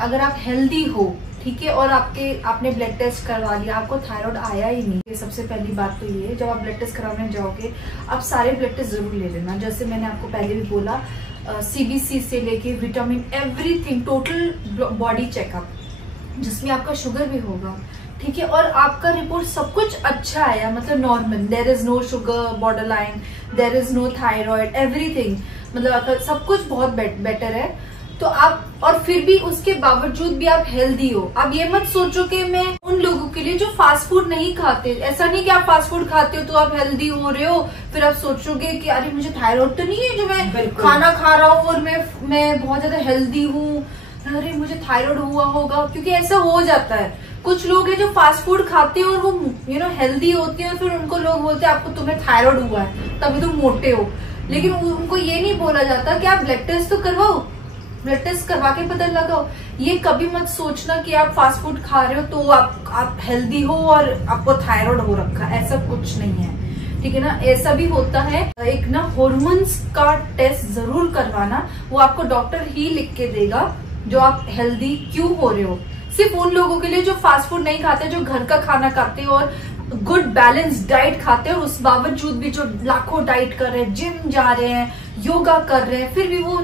अगर आप हेल्दी हो, ठीक है, और आपने ब्लड टेस्ट करवा लिया, आपको थायराइड आया ही नहीं, सबसे पहली बात तो ये है, जब आप ब्लड टेस्ट करवाने जाओगे आप सारे ब्लड टेस्ट जरूर ले लेना। जैसे मैंने आपको पहले भी बोला, CBC से लेके vitamin, everything, total body checkup, जिसमें आपका शुगर भी होगा, ठीक है, और आपका रिपोर्ट सब कुछ अच्छा आया, मतलब normal, there is no sugar border line, there is no thyroid, everything, मतलब आपका सब कुछ बहुत बेटर है। तो आप, और फिर भी उसके बावजूद भी आप हेल्दी हो। आप ये मत सोचो कि मैं उन लोगों के लिए जो फास्ट फूड नहीं खाते, ऐसा नहीं कि आप फास्ट फूड खाते हो तो आप हेल्दी हो रहे हो, फिर आप सोचोगे कि अरे मुझे थायराइड तो नहीं है जो मैं खाना खा रहा हूँ और मैं बहुत ज्यादा हेल्दी हूँ, अरे मुझे थायराइड हुआ होगा, क्योंकि ऐसा हो जाता है। कुछ लोग हैं जो फास्ट फूड खाते हैं और वो हेल्दी होते हैं, और फिर उनको लोग बोलते हैं आपको, तुम्हें थायराइड हुआ है तभी तुम मोटे हो, लेकिन उनको ये नहीं बोला जाता कि आप ब्लड टेस्ट तो करवाओ, ब्लड टेस्ट करवा के पता लगाओ। ये कभी मत सोचना कि आप फास्ट फूड खा रहे हो तो आप हेल्दी हो और आपको थायराइड हो रखा, ऐसा कुछ नहीं है, ठीक है ना। ऐसा भी होता है, एक ना हॉर्मोन्स का टेस्ट जरूर करवाना, वो आपको डॉक्टर ही लिख के देगा, जो आप हेल्दी क्यों हो रहे हो। सिर्फ उन लोगों के लिए जो फास्ट फूड नहीं खाते, जो घर का खाना खाते हैं और गुड बैलेंस डाइट खाते हैं, और उस बावजूद भी जो लाखों डाइट कर रहे हैं, जिम जा रहे हैं, योगा कर रहे हैं, फिर भी वो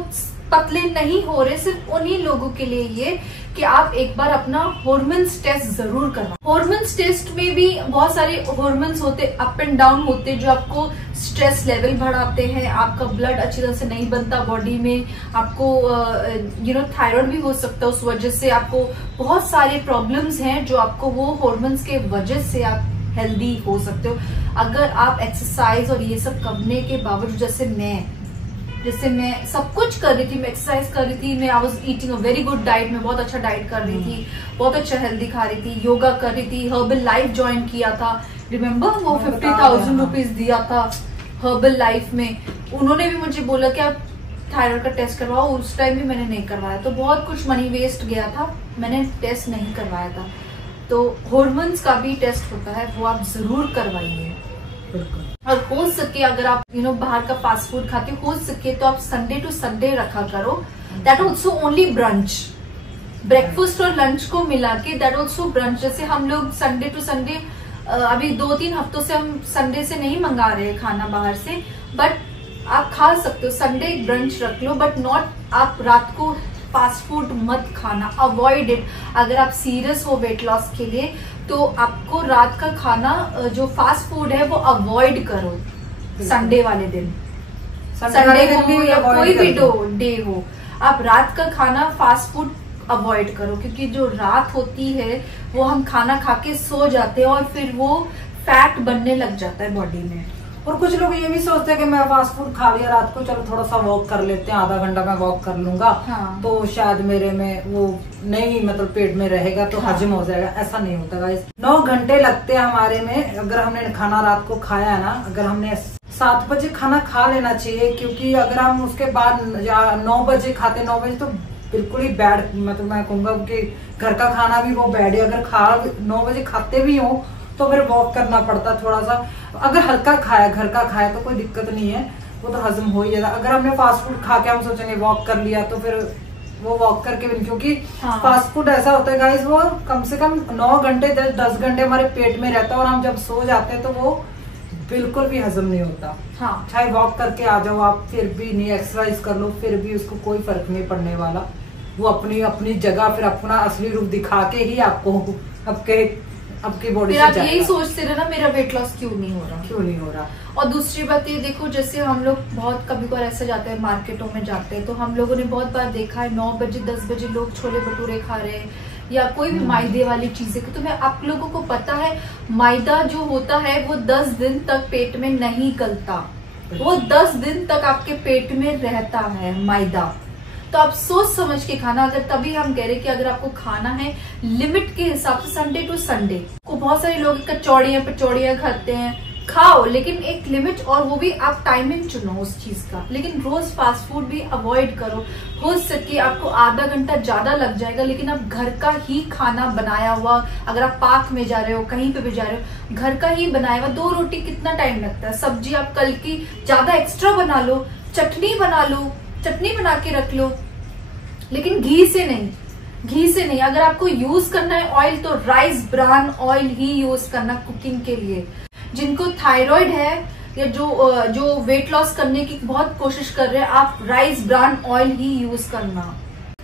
पतले नहीं हो रहे, सिर्फ उन्हीं लोगों के लिए ये कि आप एक बार अपना हॉर्मोन्स टेस्ट जरूर करवाएं। हॉर्मोन्स टेस्ट में भी बहुत सारे हॉर्मोन्स होते, अप एंड डाउन होते, जो आपको स्ट्रेस लेवल बढ़ाते हैं, आपका ब्लड अच्छी तरह से नहीं बनता बॉडी में, आपको थायराइड भी हो सकता है, उस वजह से आपको बहुत सारे प्रॉब्लम्स हैं जो आपको वो हॉर्मोन्स के वजह से आप हेल्दी हो सकते हो। अगर आप एक्सरसाइज और ये सब करने के बावजूद, जैसे मैं सब कुछ कर रही थी, मैं एक्सरसाइज कर रही थी, मैं I was eating a very good diet, मैं बहुत अच्छा डाइट कर रही थी, बहुत अच्छा हेल्दी खा रही थी, योगा कर रही थी, हर्बल लाइफ ज्वाइन किया था, रिमेम्बर वो 50,000 रुपीज दिया था हर्बल लाइफ में। उन्होंने भी मुझे बोला कि आप थायराइड का टेस्ट करवाओ, उस टाइम भी मैंने नहीं करवाया, तो बहुत कुछ मनी वेस्ट गया था, मैंने टेस्ट नहीं करवाया था। तो हॉर्मोन्स का भी टेस्ट होता है, वो आप जरूर करवाइए। और हो सके अगर आप बाहर का फास्ट फूड खाते हो सके तो आप संडे टू संडे रखा करो, that also only brunch, breakfast और लंच को मिला के, दैट ऑल्सो ब्रंच। जैसे हम लोग संडे टू संडे, अभी 2-3 हफ्तों से हम संडे से नहीं मंगा रहे खाना बाहर से, बट आप खा सकते हो, संडे एक ब्रंच रख लो, बट नॉट आप रात को फास्ट फूड मत खाना, अवॉइड इट। अगर आप सीरियस हो वेट लॉस के लिए तो आपको रात का खाना जो फास्ट फूड है वो अवॉइड करो संडे वाले दिन, संडे हो या कोई भी डे हो, आप रात का खाना फास्ट फूड अवॉइड करो, क्योंकि जो रात होती है वो हम खाना खा के सो जाते हैं और फिर वो फैट बनने लग जाता है बॉडी में। और कुछ लोग ये भी सोचते हैं कि मैं फास्ट फूड खा लिया रात को, चलो थोड़ा सा वॉक कर लेते हैं, आधा घंटा मैं वॉक कर लूंगा, हाँ। तो शायद मेरे में वो नहीं, मतलब पेट में रहेगा तो हजम हो जाएगा। ऐसा नहीं होता गाइस, 9 घंटे लगते हैं हमारे में। अगर हमने खाना रात को खाया है ना, अगर हमने 7 बजे खाना खा लेना चाहिए, क्योंकि अगर हम उसके बाद या 9 बजे खाते, 9 बजे तो बिल्कुल ही बैड, मतलब मैं कहूंगा कि घर का खाना भी वो बैड है। अगर 9 बजे खाते भी हो तो फिर वॉक करना पड़ता थोड़ा सा। अगर हल्का खाया, घर का खाया तो कोई दिक्कत नहीं है, वो तो हजम हो ही जाता। अगर हमने फास्ट फूड खा के हम सोचेंगे वॉक कर लिया, तो फिर वो वॉक करके भी, क्योंकि हाँ। फास्ट फूड ऐसा होता है गाइस, वो कम से कम 9 घंटे 10 घंटे हमारे पेट में रहता है, और हम जब सो जाते हैं तो वो बिल्कुल भी हजम नहीं होता। हाँ। चाहे वॉक करके आ जाओ आप, फिर भी नहीं, एक्सरसाइज कर लो, फिर भी उसको कोई फर्क नहीं पड़ने वाला। वो अपनी जगह फिर अपना असली रूप दिखा के ही आपको आपकी बॉडी से आप यही सोचते रहे ना, मेरा वेट लॉस क्यों नहीं हो रहा। और दूसरी बात ये देखो, जैसे हम लोग बहुत कभी कभार ऐसे जाते हैं, मार्केटों में जाते हैं, तो हम लोगों ने बहुत बार देखा है 9 बजे 10 बजे लोग छोले भटूरे खा रहे हैं या कोई भी मैदे वाली चीजें। तो मैं आप लोगों को पता है मैदा जो होता है वो 10 दिन तक पेट में नहीं गलता, वो 10 दिन तक आपके पेट में रहता है मैदा। तो आप सोच समझ के खाना, अगर तभी हम कह रहे कि अगर आपको खाना है लिमिट के हिसाब से, संडे टू संडे को बहुत सारे लोग कचौड़ियां खाते हैं, खाओ, लेकिन एक लिमिट, और वो भी आप टाइमिंग चुनो उस चीज का। लेकिन रोज फास्ट फूड भी अवॉइड करो। हो सके आपको आधा घंटा ज्यादा लग जाएगा, लेकिन आप घर का ही खाना बनाया हुआ, अगर आप पार्क में जा रहे हो, कहीं पे भी जा रहे हो, घर का ही बनाया हुआ, 2 रोटी कितना टाइम लगता है, सब्जी आप कल की ज्यादा एक्स्ट्रा बना लो, चटनी बना के रख लो, लेकिन घी से नहीं, घी से नहीं। अगर आपको यूज करना है ऑयल तो राइस ब्रान ऑयल ही यूज करना कुकिंग के लिए। जिनको थायराइड है या जो वेट लॉस करने की बहुत कोशिश कर रहे हैं, आप राइस ब्रान ऑयल ही यूज करना।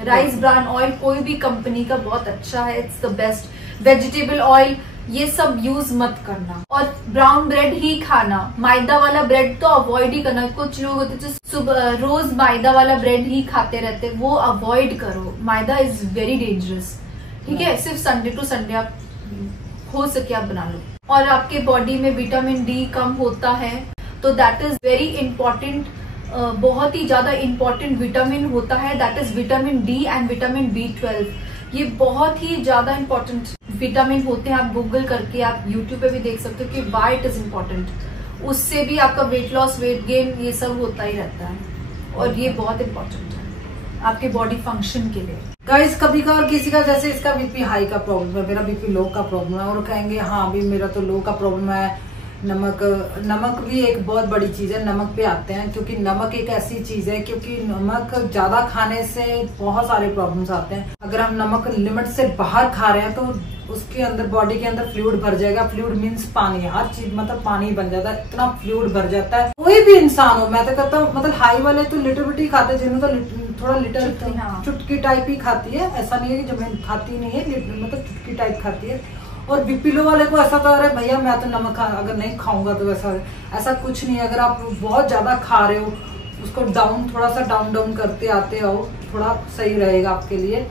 राइस ब्रान ऑयल कोई भी कंपनी का बहुत अच्छा है, it's the best. Vegetable oil ये सब यूज मत करना। और ब्राउन ब्रेड ही खाना, मैदा वाला ब्रेड तो अवॉइड ही करना। कुछ लोग होते हैं सुबह रोज मैदा वाला ब्रेड ही खाते रहते, वो अवॉइड करो। मैदा इज वेरी डेंजरस, ठीक है। सिर्फ संडे टू संडे आप हो सके आप बना लो। और आपके बॉडी में विटामिन डी कम होता है तो दैट इज वेरी इंपॉर्टेंट, बहुत ही ज्यादा इंपॉर्टेंट विटामिन होता है, that is vitamin D and vitamin B12। ये बहुत ही ज्यादा इंपॉर्टेंट विटामिन होते हैं। आप गूगल करके आप यूट्यूब पे भी देख सकते हो कि वाई इट इज इम्पोर्टेंट। उससे भी आपका वेट लॉस वेट गेन ये सब होता ही रहता है, और ये बहुत इंपॉर्टेंट है आपके बॉडी फंक्शन के लिए। गाइस कभी कभार किसी का जैसे इसका बीपी हाई का प्रॉब्लम है, मेरा बीपी लो का प्रॉब्लम है, और कहेंगे हाँ अभी मेरा तो लो का प्रॉब्लम है। नमक भी एक बहुत बड़ी चीज है। नमक पे आते हैं, क्योंकि नमक एक ऐसी चीज है, क्योंकि नमक ज्यादा खाने से बहुत सारे प्रॉब्लम्स आते हैं। अगर हम नमक लिमिट से बाहर खा रहे हैं तो उसके अंदर बॉडी के अंदर फ्लूइड भर जाएगा। फ्लूइड मीन्स पानी, हर चीज मतलब पानी बन जाता है, इतना फ्लूइड भर जाता है। कोई भी इंसान हो, मैं तो कहता हूँ मतलब हाई वाले तो लिटर बिट ही खाते हैं, जिन्होंने तो थोड़ा लिटर चुटकी टाइप ही खाती है। ऐसा नहीं है कि जब खाती नहीं है, मतलब चुटकी टाइप खाती है। और बीपी लो वाले को ऐसा तो अरे भैया मैं तो नमक अगर नहीं खाऊंगा तो ऐसा कुछ नहीं है। अगर आप बहुत ज्यादा खा रहे हो उसको थोड़ा सा डाउन करते आते रहो, थोड़ा सही रहेगा आपके लिए।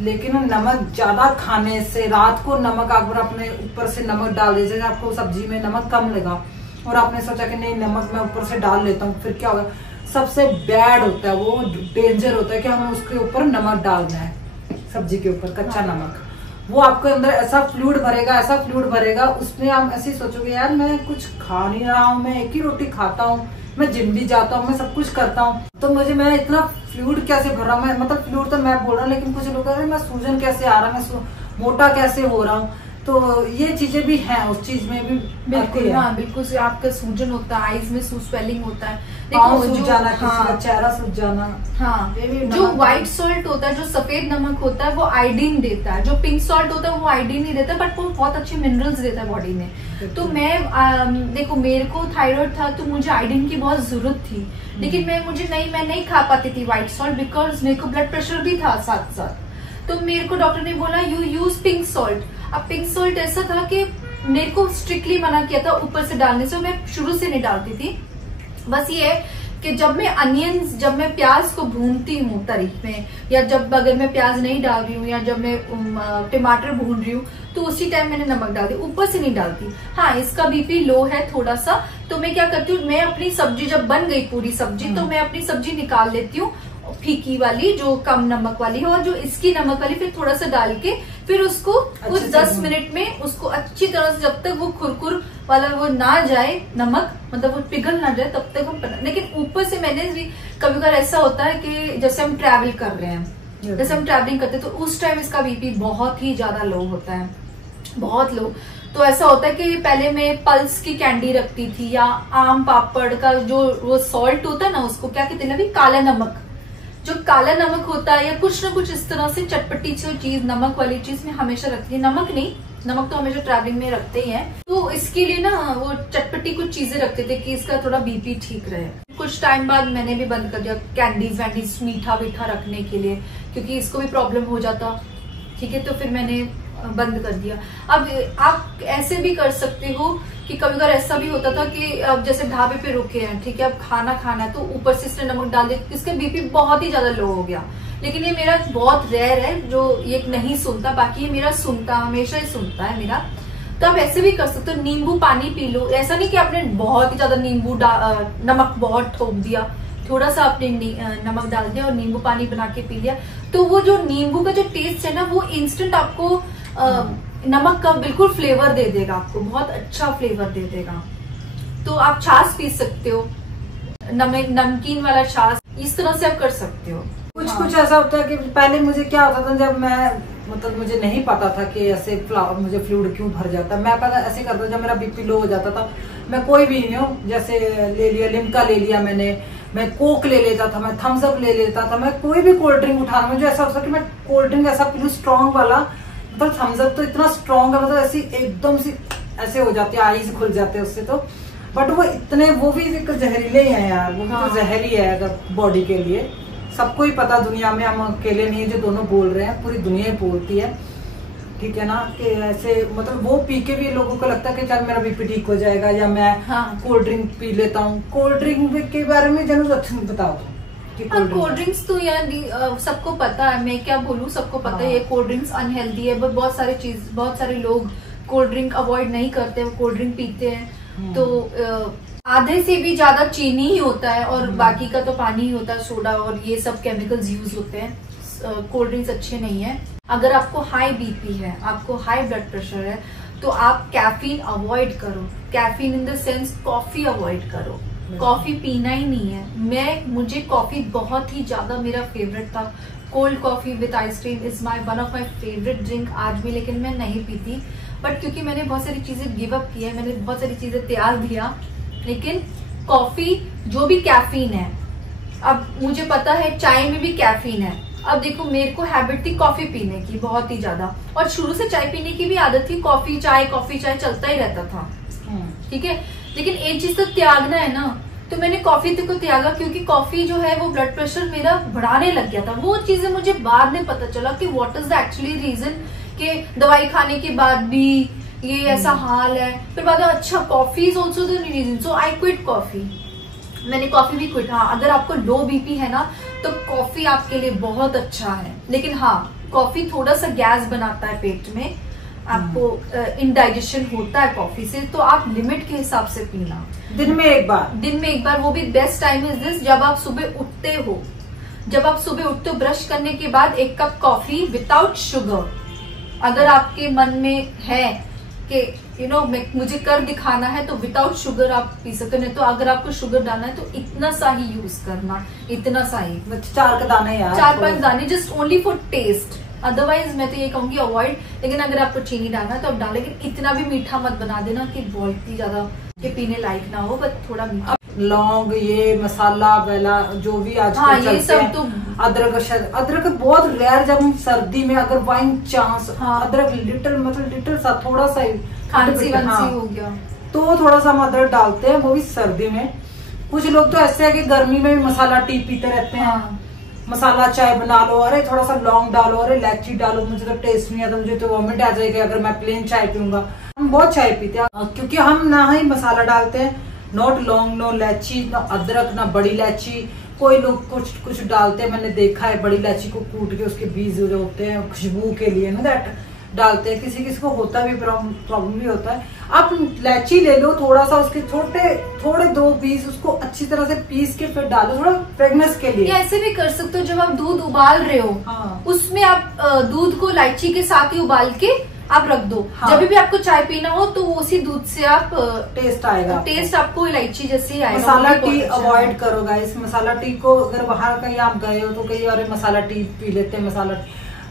लेकिन नमक ज्यादा खाने से, रात को नमक अगर अपने ऊपर से नमक डाल दीजिएगा, आपको सब्जी में नमक कम लगा और आपने सोचा कि नहीं नमक मैं ऊपर से डाल लेता हूँ, फिर क्या होगा? सबसे बैड होता है, वो डेंजर होता है कि हम उसके ऊपर नमक डालना है, सब्जी के ऊपर कच्चा नमक। वो आपके अंदर ऐसा फ्लूइड भरेगा, उसमें आप ऐसे ही सोचोगे यार मैं कुछ खा नहीं रहा हूँ, मैं एक ही रोटी खाता हूँ, मैं जिम भी जाता हूँ, मैं सब कुछ करता हूँ, तो मैं इतना फ्लूइड कैसे भर रहा हूँ? मतलब फ्लूइड तो मैं बोल रहा हूँ, लेकिन कुछ लोग कह रहे हैं मैं सूजन कैसे आ रहा है, मैं मोटा कैसे हो रहा हूँ। तो ये चीजें भी हैं, उस चीज में भी बिल्कुल। हाँ बिल्कुल, आपका सूजन होता है, आईज में स्वेलिंग होता है, देखो सूज जाना, किसी का चेहरा सूज जाना। हाँ, जो व्हाइट सॉल्ट होता है, जो सफेद नमक होता है वो आयोडीन देता है। जो पिंक सॉल्ट होता है वो आयोडीन नहीं देता, बट वो बहुत अच्छे मिनरल्स देता है बॉडी में। तो मैं देखो मेरे को थायराइड था तो मुझे आयोडीन की बहुत जरूरत थी, लेकिन मैं नहीं खा पाती थी व्हाइट सॉल्ट, बिकॉज मेरे को ब्लड प्रेशर भी था साथ साथ। तो मेरे को डॉक्टर ने बोला यू यूज पिंक सॉल्ट। अब पिंक सॉल्ट ऐसा था कि मेरे को स्ट्रिक्टली मना किया था ऊपर से डालने से, मैं शुरू से नहीं डालती थी। बस ये है कि जब मैं प्याज को भूनती हूँ तरी में, या अगर मैं प्याज नहीं डाल रही हूँ, या जब मैं टमाटर भून रही हूँ, तो उसी टाइम मैंने नमक डाल दी, ऊपर से नहीं डालती। हाँ, इसका बीपी लो है थोड़ा सा, तो मैं क्या करती हूँ, मैं अपनी सब्जी जब बन गई पूरी सब्जी, तो मैं अपनी सब्जी निकाल लेती हूँ फीकी वाली, जो कम नमक वाली है, और जो इसकी नमक वाली फिर थोड़ा सा डाल के फिर उसको कुछ 10 मिनट में उसको अच्छी तरह से, जब तक वो खुरकुर वाला वो ना जाए नमक, मतलब वो पिघल ना जाए, तब तक हम लेकिन ऊपर से मैंने भी कभी कभार ऐसा होता है कि जैसे हम ट्रैवल कर रहे हैं, जैसे हम ट्रैवलिंग करते हैं, तो उस टाइम इसका बीपी बहुत ही ज्यादा लो होता है, बहुत लो। तो ऐसा होता है कि पहले मैं पल्स की कैंडी रखती थी, या आम पापड़ का जो वो सॉल्ट होता है ना, उसको क्या कहते हैं, काला नमक, जो काला नमक होता है, या कुछ ना कुछ इस तरह से चटपटी चीज नमक वाली चीज में हमेशा रखती है। नमक नहीं, नमक तो हमेशा ट्रैवलिंग में रखते ही हैं, तो इसके लिए ना वो चटपटी कुछ चीजें रखते थे कि इसका थोड़ा बीपी ठीक रहे। कुछ टाइम बाद मैंने भी बंद कर दिया कैंडीज वैंडीज मीठा रखने के लिए, क्योंकि इसको भी प्रॉब्लम हो जाता, ठीक है, तो फिर मैंने बंद कर दिया। अब आप ऐसे भी कर सकते हो कि कभी कभार ऐसा भी होता था कि अब जैसे ढाबे पे रुके हैं, ठीक है, अब खाना खाना है, तो ऊपर से इसने नमक डाल दिया, इसका बीपी बहुत ही ज्यादा लो हो गया। लेकिन ये मेरा बहुत रेयर है जो ये नहीं सुनता, बाकी ये मेरा सुनता, हमेशा ही सुनता है मेरा। तो आप ऐसे भी कर सकते हो, नींबू पानी पी लो। ऐसा नहीं कि आपने बहुत ही ज्यादा नमक बहुत ठोक दिया, थोड़ा सा आपने नमक डाल दिया और नींबू पानी बना के पी लिया, तो वो जो नींबू का जो टेस्ट है ना, वो इंस्टेंट आपको नमक का बिल्कुल फ्लेवर दे देगा, आपको बहुत अच्छा फ्लेवर दे देगा। तो आप छाछ पी सकते हो, नमकीन वाला छाछ, इस तरह से आप कर सकते हो। कुछ ऐसा होता है कि पहले मुझे क्या होता था, जब मैं मतलब मुझे नहीं पता था कि ऐसे मुझे फ्लूइड क्यों भर जाता है, मैं पहले ऐसे करता, जब मेरा बीपी लो हो जाता था, मैं कोई भी नहीं हो, जैसे ले लिया लिम्का ले लिया मैंने, मैं कोक ले लेता था, मैं थम्स अप ले लेता था, मैं कोई भी कोल्ड ड्रिंक उठा मुझे ऐसा होता कि मैं कोल्ड ड्रिंक ऐसा पीलूं स्ट्रॉन्ग वाला, मतलब थम्स अप तो इतना स्ट्रॉन्ग है, मतलब ऐसी एकदम सी ऐसे हो जाती है, आईज खुल जाते हैं उससे। तो बट वो इतने, वो भी जहरीले ही है यार, वो भी तो जहर ही है अगर बॉडी के लिए। सबको ही पता दुनिया में, हम अकेले नहीं है जो दोनों बोल रहे हैं, पूरी दुनिया ही बोलती है, ठीक है ना, कि ऐसे मतलब वो पी के भी लोगों को लगता है कि चल मेरा बीपी ठीक हो जाएगा, या मैं कोल्ड ड्रिंक पी लेता हूँ। कोल्ड ड्रिंक के बारे में जरूर अच्छा बताओ कि कोल्ड ड्रिंक्स तो यार सबको पता है, मैं क्या बोलूँ, सबको पता है कोल्ड ड्रिंक्स अनहेल्दी है, बट बहुत सारे लोग कोल्ड ड्रिंक अवॉइड नहीं करते, वो कोल्ड ड्रिंक पीते हैं। तो आधे से भी ज्यादा चीनी ही होता है और बाकी का तो पानी ही होता है, सोडा और ये सब केमिकल्स यूज होते हैं। कोल्ड ड्रिंक्स अच्छे नहीं है। अगर आपको हाई बीपी है, आपको हाई ब्लड प्रेशर है, तो आप कैफीन अवॉइड करो। Caffeine in the sense coffee avoid करो, कॉफी पीना ही नहीं है। मुझे कॉफी बहुत ही ज्यादा मेरा फेवरेट था। Cold coffee with ice cream is one of my favourite drink आज भी, लेकिन मैं नहीं पीती। बट क्योंकि मैंने बहुत सारी चीजें गिव अप की है, मैंने बहुत सारी चीजें त्याग दिया, लेकिन कॉफी जो भी कैफीन है, अब मुझे पता है चाय में भी कैफीन है। अब देखो मेरे को हैबिट थी कॉफी पीने की बहुत ही ज्यादा, और शुरू से चाय पीने की भी आदत थी, कॉफी चाय चलता ही रहता था, ठीक है। लेकिन एक चीज तो त्यागना है ना, तो मैंने कॉफी को त्यागा, क्योंकि कॉफी जो है वो ब्लड प्रेशर मेरा बढ़ाने लग गया था। वो चीजें मुझे बाद में पता चला कि what is the actually reason, कि दवाई खाने के बाद भी ये ऐसा हाल है। फिर बाद में अच्छा coffee is also the reason, so I quit coffee. मैंने कॉफी भी क्विट। हाँ, अगर आपको लो बीपी है ना, तो कॉफी आपके लिए बहुत अच्छा है, लेकिन हाँ कॉफी थोड़ा सा गैस बनाता है पेट में, आपको इनडाइजेशन होता है कॉफी से, तो आप लिमिट के हिसाब से पीना। दिन में एक बार, वो भी बेस्ट टाइम इज दिस, जब आप सुबह उठते हो। जब आप सुबह उठते हो ब्रश करने के बाद 1 कप कॉफी विदाउट शुगर। अगर आपके मन में है कि मुझे कर दिखाना है, तो विदाउट शुगर आप पी सकते हैं। तो अगर आपको शुगर डालना है तो इतना सा ही यूज करना, इतना सा ही, 4 दाने यार, 4-5 दाने, just only for taste. Otherwise मैं तो ये कहूंगी अवॉइड। लेकिन अगर आपको चीनी डालना है तो आप डालें, लेकिन इतना भी मीठा मत बना देना कि बहुत ही ज्यादा के पीने लायक ना हो, बस थोड़ा मीठा। लौंग, ये मसाला वाला जो भी आजकल ये सब तो अदरक बहुत रेयर, जब हम सर्दी में अगर वाइन चांस अदरक लिटिल सा, थोड़ा सा खांसी हो गया तो थोड़ा सा हम अदरक डालते हैं, वो भी सर्दी में। कुछ लोग तो ऐसे है कि गर्मी में भी मसाला टी पीते रहते हैं। मसाला चाय बना लो, अरे थोड़ा सा लौंग डालो, अरे इलायची डालो, मुझे तो टेस्ट नहीं आता, मुझे तो वॉमिट आ जाएगी अगर मैं प्लेन चाय पीऊंगा। हम बहुत चाय पीते हैं क्योंकि हम ना ही मसाला डालते हैं, नॉट लौंग, नो इलायची, ना अदरक, ना बड़ी इलायची। कोई लोग कुछ डालते हैं, मैंने देखा है बड़ी इलायची को कूट के उसके बीज जो होते हैं खुशबू के लिए ना दैट डालते हैं। किसी को होता भी प्रॉब्लम भी होता है। आप इलायची ले लो, थोड़ा सा उसके थोड़े 2 पीस उसको अच्छी तरह से पीस के फिर डालो, थोड़ा फ्रेगनेंस के लिए। ऐसे भी कर सकते हो, जब आप दूध उबाल रहे हो उसमें आप दूध को इलायची के साथ ही उबाल के आप रख दो। जब भी आपको चाय पीना हो तो उसी दूध से आप टेस्ट आएगा, टेस्ट आपको इलायची जैसे ही आएगा। मसाला टी अवॉइड करो गाइस। मसाला टी को अगर बाहर कहीं आप गए हो तो कहीं और मसाला टी पी लेते हैं।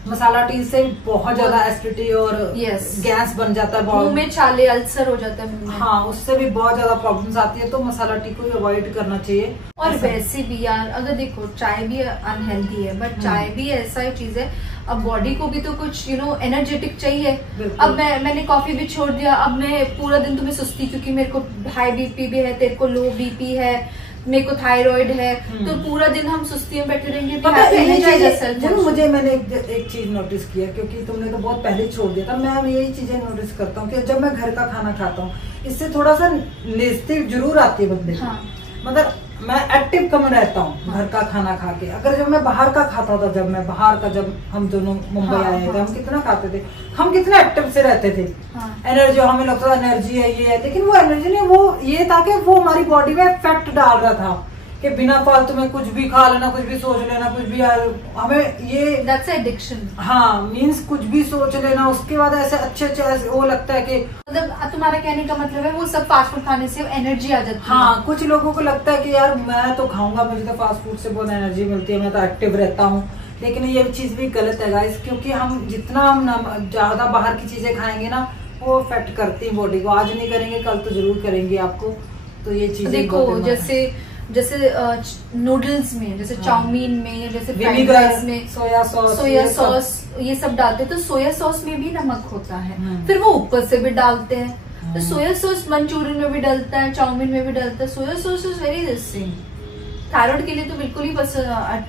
मसाला टी से बहुत ज्यादा एसिडिटी और गैस बन जाता है, मुंह में छाले, अल्सर हो जाता है मुंह में। हाँ, उससे भी बहुत ज्यादा प्रॉब्लम्स आती है, तो मसाला टी को अवॉइड करना चाहिए। और वैसे भी यार अगर देखो चाय भी अनहेल्दी है, बट चाय भी ऐसा ही चीज है, अब बॉडी को भी तो कुछ एनर्जेटिक चाहिए। अब मैंने कॉफी भी छोड़ दिया, अब मैं पूरा दिन तुम्हें सुस्ती, क्योंकि मेरे को हाई बीपी भी है, तेरे को लो बीपी है, मेरे को थायराइड है, तो पूरा दिन हम सुस्ती में बैठे रहेंगे। मैंने एक चीज नोटिस किया, क्योंकि तुमने तो बहुत पहले छोड़ दिया था, मैं यही चीजें नोटिस करता हूँ कि जब मैं घर का खाना खाता हूँ, इससे थोड़ा सा लेज़ी जरूर आती है बंदे को। मतलब मैं एक्टिव कम रहता हूँ घर का खाना खा के। अगर जब मैं बाहर का खाता था, जब हम दोनों मुंबई आए थे, हम कितना खाते थे, हम कितना एक्टिव से रहते थे। एनर्जी, हमें लगता था एनर्जी है ये है, लेकिन वो एनर्जी नहीं, वो ये था कि वो हमारी बॉडी में इफेक्ट डाल रहा था कि बिना फालतू में कुछ भी खा लेना, कुछ भी सोच लेना, कुछ भी हमें ये दैट्स एडिक्शन। हाँ, मीन्स कुछ भी सोच लेना, उसके बाद ऐसे अच्छे वो लगता है कि मतलब तुम्हारा कहने का मतलब है वो सब फास्ट फूड खाने से एनर्जी आ जाती है। हाँ, कुछ लोगों को लगता है कि यार मैं तो खाऊंगा, मुझे तो फास्ट फूड से बहुत एनर्जी मिलती है, मैं तो एक्टिव रहता हूँ। लेकिन ये चीज भी गलत है गाइस, क्योंकि हम जितना हम ज्यादा बाहर की चीजें खाएंगे ना, वो इफेक्ट करती है बॉडी को। आज नहीं करेंगे कल तो जरूर करेंगे आपको। तो ये चीजें देखो, जैसे जैसे नूडल्स में, जैसे चाउमीन में, जैसे फ्राइड विनेगर राइस में सोया सॉस ये सब डालते हैं, तो सोया सॉस में भी नमक होता है। फिर वो ऊपर से भी डालते हैं। तो सोया सॉस मंचूरियन में भी डलता है, चाउमीन में भी डलता है। सोया सॉस इज वेरी दिसिंग, थायराइड के लिए तो बिल्कुल ही बस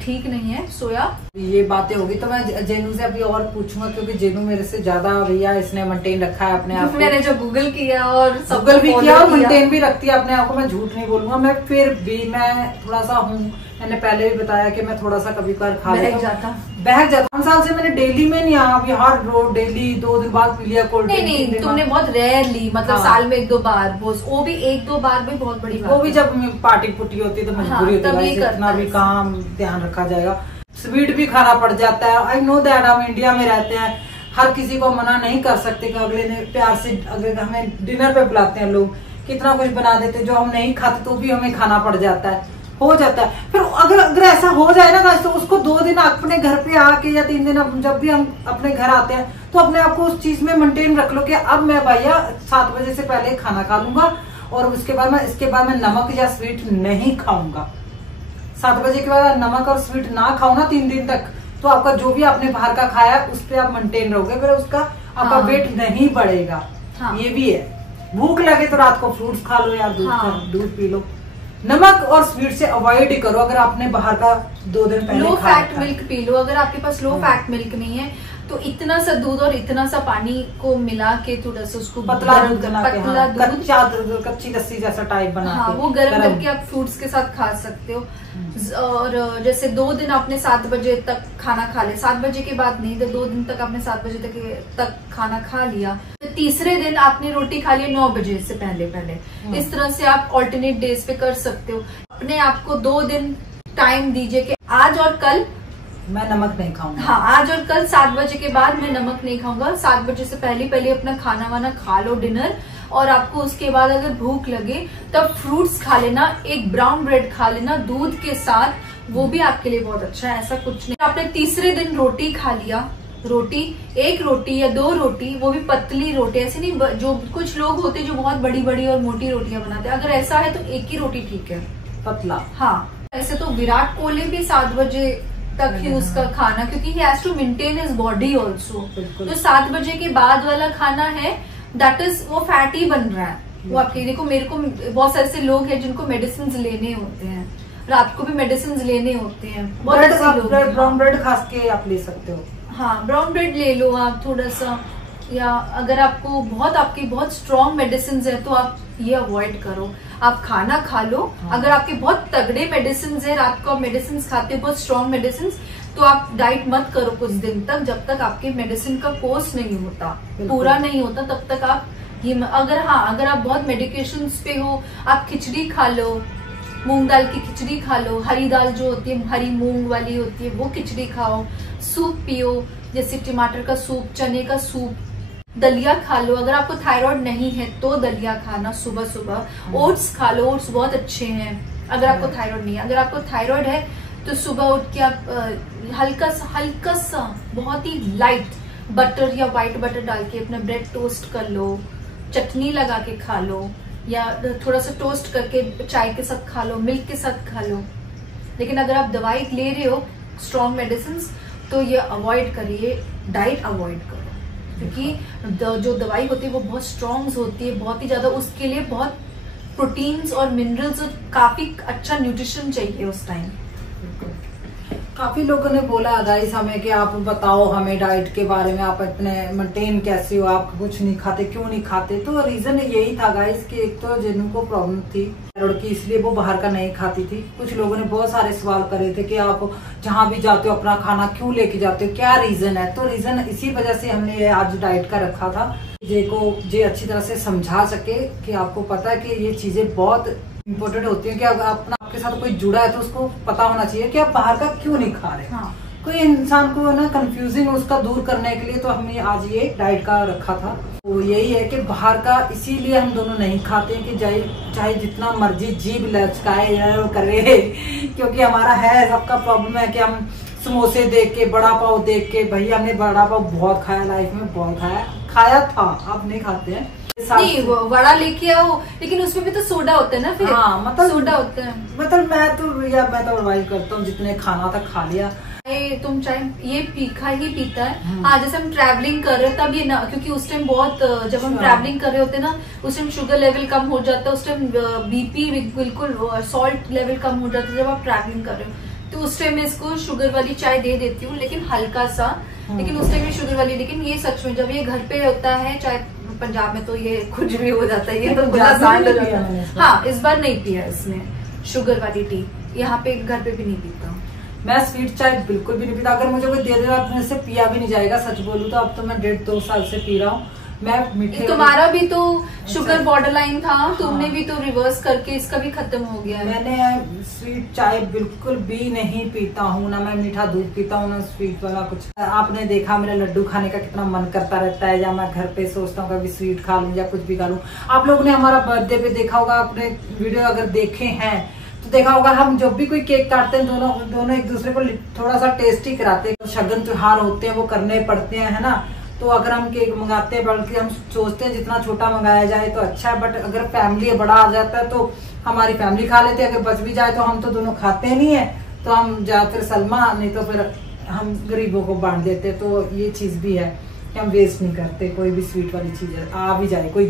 ठीक नहीं है सोया। ये बातें होगी तो मैं जेनू से अभी और पूछूंगा, क्योंकि जेनू मेरे से ज्यादा भैया इसने मेंटेन रखा है अपने आप को। मैंने जो गूगल किया और गूगल भी किया और मेंटेन भी रखती है अपने आप को, मैं झूठ नहीं बोलूंगा। मैं फिर भी मैं थोड़ा सा हूँ, मैंने पहले भी बताया कि मैं थोड़ा सा कभी कभार खा बहक जाता। 5 साल से मैंने डेली में नहीं आया, अभी हर रोज डेली 2 दिन बाद पी लिया कोल्ड ड्रिंक। नहीं, तुमने बहुत रेयरली, मतलब साल में 1-2 बार, वो भी 1-2 बार भी बहुत बड़ी बात। वो भी जब पार्टी पुटी होती है तो मजबूरी होती है, इतना भी काम ध्यान रखा जाएगा। स्वीट भी खाना पड़ जाता है। आई नो दैट, हम इंडिया में रहते हैं, हर किसी को मना नहीं कर सकते कि अगले ने प्यार से, अगर हमें डिनर पे बुलाते हैं लोग, कितना कुछ बना देते हैं जो हम नहीं खाते तो भी हमें खाना पड़ जाता है, हो जाता है। फिर अगर ऐसा हो जाए ना तो उसको 2 दिन अपने घर पे आके या 3 दिन जब भी हम अपने घर आते हैं तो अपने आप को उस चीज में मेंटेन रख लो कि अब मैं भैया 7 बजे से पहले खाना खा लूंगा और इसके बाद मैं नमक या स्वीट नहीं खाऊंगा। 7 बजे के बाद नमक और स्वीट ना खाओ ना 3 दिन तक, तो आपका जो भी आपने बाहर का खाया उस पर आप मेंटेन रहोगे, फिर उसका आपका वेट नहीं बढ़ेगा। ये भी है। भूख लगे तो रात को फ्रूट्स खा लो यार, दूध पी लो। नमक और स्वीट से अवॉइड ही करो अगर आपने बाहर का 2 दिन पहले low fat milk P low. अगर आपके पास लो फैट मिल्क नहीं है तो इतना सा दूध और इतना सा पानी को मिला के थोड़ा सा उसको पतला दूध, कच्ची लस्सी जैसा टाइप बना के वो गर्म करके आप फ्रूट्स के साथ खा सकते हो। और जैसे 2 दिन आपने 7 बजे तक खाना खा लिया, 7 बजे के बाद नहीं, तो 2 दिन तक आपने 7 बजे तक खाना खा लिया, तो तीसरे दिन आपने रोटी खा लिया 9 बजे से पहले। इस तरह से आप ऑल्टरनेट डेज पे कर सकते हो। अपने आप को 2 दिन टाइम दीजिए कि आज और कल मैं नमक नहीं खाऊंगा। हाँ, आज और कल 7 बजे के बाद मैं नमक नहीं खाऊंगा। 7 बजे से पहले अपना खाना वाना खा लो, डिनर, और आपको उसके बाद अगर भूख लगे तब फ्रूट्स खा लेना, एक ब्राउन ब्रेड खा लेना दूध के साथ, वो भी आपके लिए बहुत अच्छा है। ऐसा कुछ नहीं। आपने तीसरे दिन रोटी खा लिया, रोटी 1 रोटी या 2 रोटी, वो भी पतली रोटी, ऐसे नहीं जो कुछ लोग होते हैं जो बहुत बड़ी बड़ी और मोटी रोटियां बनाते हैं, अगर ऐसा है तो 1 ही रोटी ठीक है, पतला। हाँ, ऐसे तो विराट कोहली भी 7 बजे तक ही उसका खाना, क्योंकि he has to maintain his body also. तो 7 बजे के बाद वाला खाना है दैट इज वो फैट ही बन रहा है। वो आपके देखो, मेरे को बहुत सारे ऐसे लोग हैं जिनको मेडिसिन लेने होते हैं, रात को भी मेडिसिन लेने होते हैं। बहुत ऐसे लोग। ब्राउन ब्रेड खा के आप ले सकते हो। हाँ, ब्राउन ब्रेड ले लो आप थोड़ा सा, या अगर आपको आपकी बहुत स्ट्रॉन्ग मेडिसिन है तो आप ये अवॉइड करो। आप खाना खा लो। अगर आपके बहुत तगड़े मेडिसिन है, रात को आप मेडिसिन खाते हो बहुत स्ट्रॉन्ग मेडिसिन, तो आप डाइट मत करो कुछ दिन तक, जब तक आपके मेडिसिन का कोर्स नहीं होता, पूरा नहीं होता, तब तक आप ये अगर आप बहुत मेडिकेशन पे हो, आप खिचड़ी खा लो, मूंग दाल की खिचड़ी खा लो, हरी दाल जो होती है, हरी मूंग वाली होती है, वो खिचड़ी खाओ, सूप पियो, जैसे टमाटर का सूप, चने का सूप, दलिया खा लो। अगर आपको थायराइड नहीं है तो दलिया खाना सुबह सुबह। ओट्स खा लो, ओट्स बहुत अच्छे हैं अगर आपको थायराइड नहीं है। अगर आपको थायराइड है तो सुबह उठ के आप हल्का सा बहुत ही लाइट बटर या व्हाइट बटर डाल के अपना ब्रेड टोस्ट कर लो, चटनी लगा के खा लो, या थोड़ा सा टोस्ट करके चाय के साथ खा लो, मिल्क के साथ खा लो। लेकिन अगर आप दवाई ले रहे हो, स्ट्रॉन्ग मेडिसिन, तो ये अवॉइड करिए, डाइट अवॉइड करो, क्योंकि जो दवाई होती है वो बहुत स्ट्रॉन्ग होती है, बहुत ही ज्यादा, उसके लिए बहुत प्रोटीन्स और मिनरल्स और काफी अच्छा न्यूट्रिशन चाहिए उस टाइम। काफी लोगों ने बोला गाइस हमें कि आप बताओ हमें डाइट के बारे में, आप अपने मेंटेन कैसे हो, आप कुछ नहीं खाते, क्यों नहीं खाते। तो रीजन यही था गाइस कि एक तो जिनको प्रॉब्लम थी थायराइड की, इसलिए वो बाहर का नहीं खाती थी। कुछ लोगों ने बहुत सारे सवाल करे थे कि आप जहाँ भी जाते हो अपना खाना क्यों लेके जाते हो, क्या रीजन है। तो रीजन इसी वजह से हमने आज डाइट का रखा था, जे अच्छी तरह से समझा सके कि आपको पता है कि ये चीजें बहुत इम्पोर्टेंट होती है कि अगर अपना आपके साथ कोई जुड़ा है तो उसको पता होना चाहिए कि आप बाहर का क्यों नहीं खा रहे। हाँ। कोई इंसान को ना कंफ्यूजिंग उसका दूर करने के लिए तो हमने आज ये डाइट का रखा था। तो यही है कि बाहर का इसीलिए हम दोनों नहीं खाते कि चाहे जितना मर्जी जीभ लचकाए करे क्योंकि हमारा है, सबका प्रॉब्लम है कि हम समोसे देख के, बड़ा पाव देख के, भैया हमने बड़ा पाव बहुत खाया लाइफ में, बहुत खाया था, आप नहीं खाते हैं। नहीं वड़ा लेके आओ, लेकिन उसमें भी तो सोडा होता है ना फिर। हाँ मतलब सोडा होता है। मतलब मैं तो अवॉइड करता हूँ, जितने खाना था खा लिया। तुम चाहे ये पीखा ही पीता है। हाँ जैसे हम ट्रैवलिंग कर रहे हैं तब ये ना, क्योंकि उस टाइम बहुत जब हम ट्रैवलिंग कर रहे होते हैं ना उस टाइम शुगर लेवल कम हो जाता है, उस टाइम बीपी बिल्कुल, सॉल्ट लेवल कम हो जाता है जब आप ट्रैवलिंग कर रहे हो। तो उस टाइम में इसको शुगर वाली चाय दे देती हूँ, लेकिन हल्का सा, लेकिन उस टाइम में शुगर वाली। लेकिन ये सच में जब ये घर पे होता है, चाहे पंजाब में तो ये कुछ भी हो जाता है, ये तो आसान हो जाता है। हाँ इस बार नहीं पिया इसने शुगर वाली टी, यहाँ पे घर पे भी नहीं पीता। मैं स्वीट चाय बिल्कुल भी नहीं पीता, अगर मुझे कोई दे देगा अपने से पिया भी नहीं जाएगा। सच बोलूं तो अब तो मैं 1.5-2 साल से पी रहा हूँ मैं मीठे। तुम्हारा भी तो शुगर बॉर्डर लाइन था। हाँ। तुमने भी तो रिवर्स करके इसका भी खत्म हो गया है। मैंने स्वीट चाय बिल्कुल भी नहीं पीता हूँ, ना मैं मीठा दूध पीता हूँ, ना स्वीट वाला कुछ। आपने देखा मेरा लड्डू खाने का कितना मन करता रहता है, या मैं घर पे सोचता हूँ कभी स्वीट खा लूँ या कुछ भी खा लूँ। आप लोगों ने हमारा बर्थडे पे देखा होगा, अपने वीडियो अगर देखे हैं तो देखा होगा, हम जब भी कोई केक काटते हैं दोनों एक दूसरे को थोड़ा सा टेस्टी कराते हैं। शगन त्योहार होते हैं वो करने पड़ते हैं, है ना। तो अगर हम केक मंगाते हैं, बल्कि हम सोचते हैं जितना छोटा मंगाया जाए तो अच्छा है, बट अगर फैमिली बड़ा आ जाता है तो हमारी फैमिली खा लेते हैं, अगर बच भी जाए तो हम तो दोनों खाते नहीं है, तो हम या फिर सलमा नहीं तो फिर हम गरीबों को बांट देते हैं। तो ये चीज भी है कि हम वेस्ट नहीं करते कोई भी स्वीट वाली चीज आ भी जाए कोई,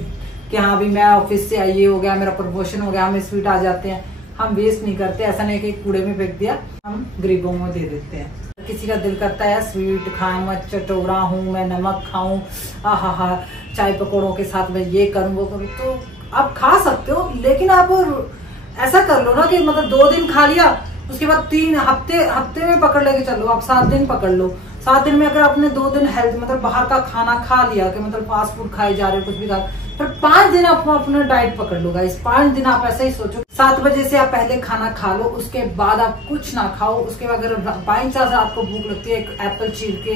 कि हाँ भी मैं ऑफिस से आई, ये हो गया मेरा प्रमोशन हो गया, हमें स्वीट आ जाते हैं, हम वेस्ट नहीं करते। ऐसा नहीं कि कूड़े में फेंक दिया, हम गरीबों में दे देते हैं। किसी का दिल करता है स्वीट खाऊं, मैं चटोरा हूँ, मैं नमक खाऊं, हा चाय पकौड़ों के साथ मैं ये करूँ वो करूँ, तो आप खा सकते हो। लेकिन आप ऐसा कर लो ना कि मतलब 2 दिन खा लिया, उसके बाद 3 हफ्ते में पकड़ लेके चलो, आप 7 दिन पकड़ लो। 7 दिन में अगर आपने 2 दिन हेल्थ मतलब बाहर का खाना खा लिया, कि मतलब फास्ट फूड खाए जा रहे हो, कुछ भी खा, फिर 5 दिन आप अपना डाइट पकड़ लो गाइस। 5 दिन आप ऐसा ही सोचो, 7 बजे से आप पहले खाना खा लो, उसके बाद आप कुछ ना खाओ। उसके बाद अगर बाई चांस आपको भूख लगती है, एक एप्पल चीर के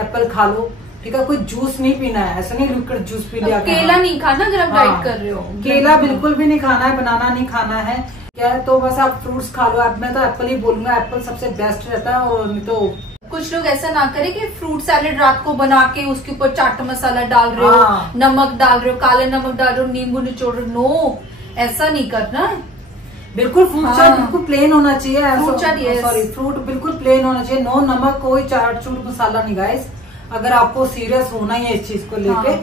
एप्पल खा लो, ठीक है। कोई जूस नहीं पीना है, ऐसा नहीं लिक्विड जूस पी लिया। केला नहीं खाना अगर आप डाइट कर रहे हो, केला बिल्कुल भी नहीं खाना है, बनाना नहीं खाना है, क्या है। तो बस आप फ्रूट्स खा लो। मैं तो एप्पल ही बोलूंगा, एप्पल सबसे बेस्ट रहता है। और नहीं तो कुछ लोग ऐसा ना करें कि फ्रूट सैलेड रात को बना के उसके ऊपर चाट मसाला डाल रहे हो, नमक डाल रहे हो, काले नमक डाल रहे हो, नींबू निचोड़ रहे हो। नो, ऐसा नहीं करना है। बिल्कुल फ्रूट चाट बिल्कुल प्लेन होना चाहिए। फ्रूट चाट सॉरी, फ्रूट बिल्कुल प्लेन होना चाहिए, नो नमक, कोई चाट चूट मसाला नहीं गाइस। अगर आपको सीरियस होना ही है इस चीज को लेके,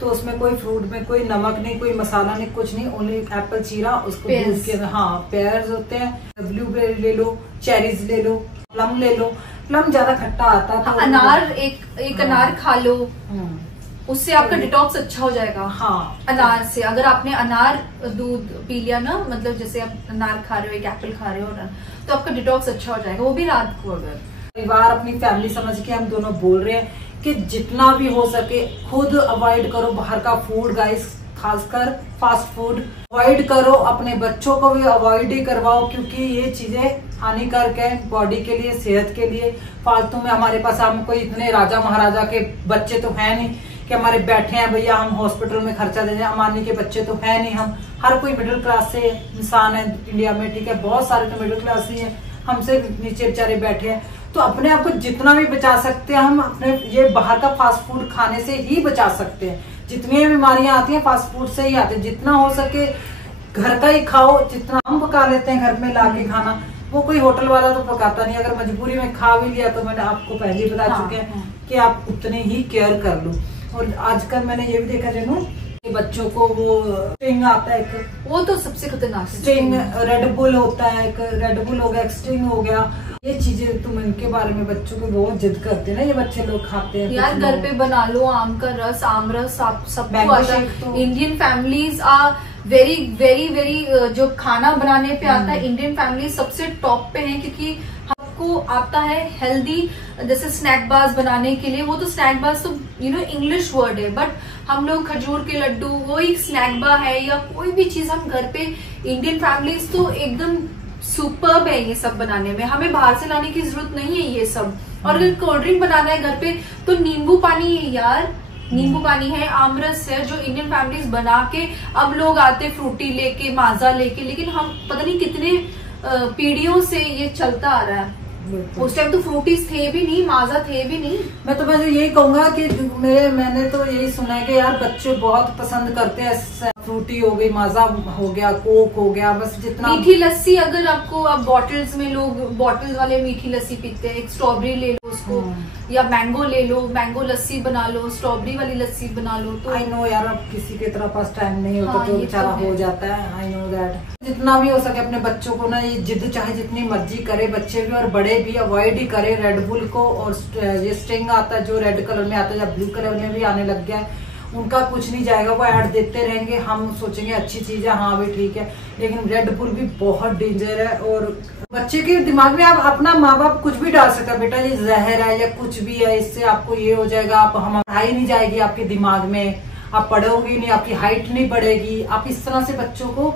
तो उसमें कोई फ्रूट में कोई नमक नहीं, कोई मसाला नहीं, कुछ नहीं, ओनली एप्पल चीरा, उसको दूध के, हाँ पेयर्स होते हैं, ब्लूबेरी ले लो, चेरीज ले लो, प्लम ले लो। प्लम ज्यादा खट्टा आता है, तो अनार एक अनार खा लो, उससे आपका डिटॉक्स अच्छा हो जाएगा। हाँ, अनार से अगर आपने अनार दूध पी लिया ना, मतलब जैसे आप अनार खा रहे हो, एक एप्पल खा रहे हो ना, तो आपका डिटॉक्स अच्छा हो जाएगा, वो भी रात को। अगर परिवार अपनी फैमिली समझ के हम दोनों बोल रहे हैं कि जितना भी हो सके खुद अवॉइड करो बाहर का फूड गाइस, खासकर फास्ट फूड अवॉइड करो। अपने बच्चों को भी अवॉइड ही करवाओ, क्योंकि ये चीजें हानिकारक है बॉडी के लिए, सेहत के लिए। फालतू में हमारे पास, हम कोई इतने राजा महाराजा के बच्चे तो है नहीं कि हमारे बैठे हैं भैया हम हॉस्पिटल में खर्चा दे दें। अमानी के बच्चे तो है नहीं, हम हर कोई मिडिल क्लास से इंसान है इंडिया में, ठीक है। बहुत सारे तो मिडिल क्लास ही है, हमसे नीचे बेचारे बैठे हैं। तो अपने आप को जितना भी बचा सकते हैं हम, अपने ये बाहर का फास्ट फूड खाने से ही बचा सकते हैं। जितनी बीमारियां आती हैं फास्ट फूड से ही आती है। जितना हो सके घर का ही खाओ, जितना हम पका लेते हैं घर में लाके खाना, वो कोई होटल वाला तो पकाता नहीं। अगर मजबूरी में खा भी लिया तो मैंने आपको पहले ही बता चुके हैं कि आप उतने ही केयर कर लो। और आजकल मैंने ये भी देखा जनू, बच्चों को वो स्टिंग आता है एक, वो तो सबसे खतरनाक स्टिंग, रेड बुल होता है एक, रेड बुल हो गया, स्टिंग हो गया, ये चीजें तुम इनके बारे में बच्चों को बहुत जिद करते हैं ना, ये बच्चे लोग खाते हैं। यार घर पे बना लो, आम का रस, आम रस, सब Indian families are very very very, जो खाना बनाने पे आता है इंडियन फैमिली सबसे टॉप पे है, क्योंकि आपको आता है हेल्दी, जैसे स्नैक बार्स बनाने के लिए। वो तो स्नैक बार्स तो इंग्लिश वर्ड है, बट हम लोग खजूर के लड्डू वो एक स्नैक बार है, या कोई भी चीज हम घर पे, इंडियन फैमिलीज तो एकदम सुपर्ब है ये सब बनाने में। हमें बाहर से लाने की जरूरत नहीं है ये सब। और अगर कोल्ड ड्रिंक बनाना है घर पे तो नींबू पानी है यार, नींबू पानी है, आमरस है, जो इंडियन फैमिलीज बना के, अब लोग आते फ्रूटी लेके, माजा लेके, लेकिन हम पता नहीं कितने पीढ़ियों से ये चलता आ रहा है। उस टाइम तो फ्रूटीज थे भी नहीं, माजा थे भी नहीं। मैं तो यही कहूंगा कि मैंने तो यही सुना है कि यार बच्चे बहुत पसंद करते हैं, फ्रूटी हो गई, माजा हो गया, कोक हो गया, बस जितना। मीठी लस्सी अगर आपको, आप बॉटल्स में, लोग बॉटल्स वाले मीठी लस्सी पीते हैं, एक स्ट्रॉबेरी ले लो उसको, या मैंगो ले लो, मैंगो लस्सी बना लो, स्ट्रॉबेरी वाली लस्सी बना लो। तो आई नो यार, अब किसी के तरह पास टाइम नहीं होता, तो बेचारा हो जाता है। I know that. जितना भी हो सके अपने बच्चों को ना, ये जिद चाहे जितनी मर्जी करे, बच्चे भी और बड़े भी अवॉइड ही करे रेड बुल को। और ये स्टिंग आता है जो रेड कलर में आता है, या ब्लू कलर में भी आने लग गया है, उनका कुछ नहीं जाएगा, वो ऐड देते रहेंगे। हम सोचेंगे अच्छी चीज है, हाँ भी ठीक है, लेकिन रेड बुल भी बहुत डेंजर है। और बच्चे के दिमाग में आप अपना माँ बाप कुछ भी डाल सकता है, बेटा ये जहर है या कुछ भी है, इससे आपको ये हो जाएगा, आप हम पढ़ाई नहीं जाएगी आपके दिमाग में, आप पढ़ोगी नहीं, आपकी हाइट नहीं बढ़ेगी। आप इस तरह से बच्चों को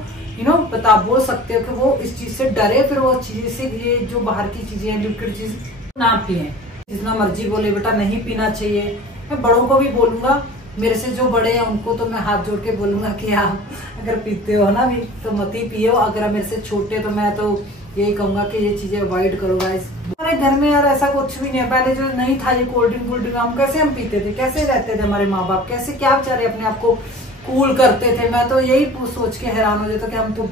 बोल सकते हो कि वो इस चीज से डरे, फिर वो चीज से, ये जो बाहर की चीजें हैं, लिक्विड चीज ना पिए। जितना मर्जी बोले बेटा नहीं पीना चाहिए। मैं बड़ों को भी बोलूंगा, मेरे से जो बड़े हैं उनको तो मैं हाथ जोड़ के बोलूंगा कि आप अगर पीते हो ना भी तो मत ही पियो। अगर मेरे से छोटे तो मैं तो यही कहूंगा कि ये चीजें अवॉइड करो गाइस। हमारे घर में यार ऐसा कुछ भी नहीं है। पहले जो नहीं था ये कोल्ड ड्रिंक हम कैसे हम पीते थे, कैसे रहते थे हमारे माँ बाप, कैसे क्या बेचारे अपने आप को कूल करते थे। मैं तो यही सोच के हैरान हो जाता कि हम तो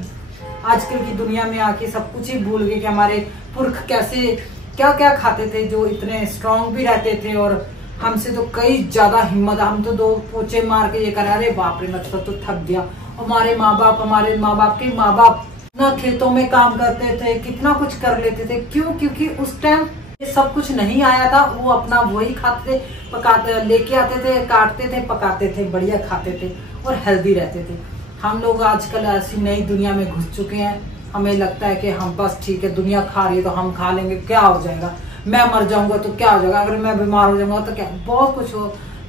आजकल की दुनिया में आके सब कुछ ही भूल गए कि हमारे पुरख कैसे क्या क्या खाते थे, जो इतने स्ट्रांग भी रहते थे और हमसे तो कई ज्यादा हिम्मत। हम तो 2 पोचे मार के ये करा, अरे बाप रे मतलब तो थक गया। हमारे माँ बाप के माँ बाप ना खेतों में काम करते थे, कितना कुछ कर लेते थे। क्यों? क्योंकि उस टाइम ये सब कुछ नहीं आया था। वो अपना वही खाते थे, पकाते, लेके आते थे, काटते थे, पकाते थे, बढ़िया खाते थे और हेल्दी रहते थे। हम लोग आजकल ऐसी नई दुनिया में घुस चुके हैं। हमें लगता है कि हम बस ठीक है, दुनिया खा रही है तो हम खा लेंगे, क्या हो जाएगा, मैं मर जाऊंगा तो क्या हो जाएगा, अगर मैं बीमार हो जाऊंगा तो क्या। बहुत कुछ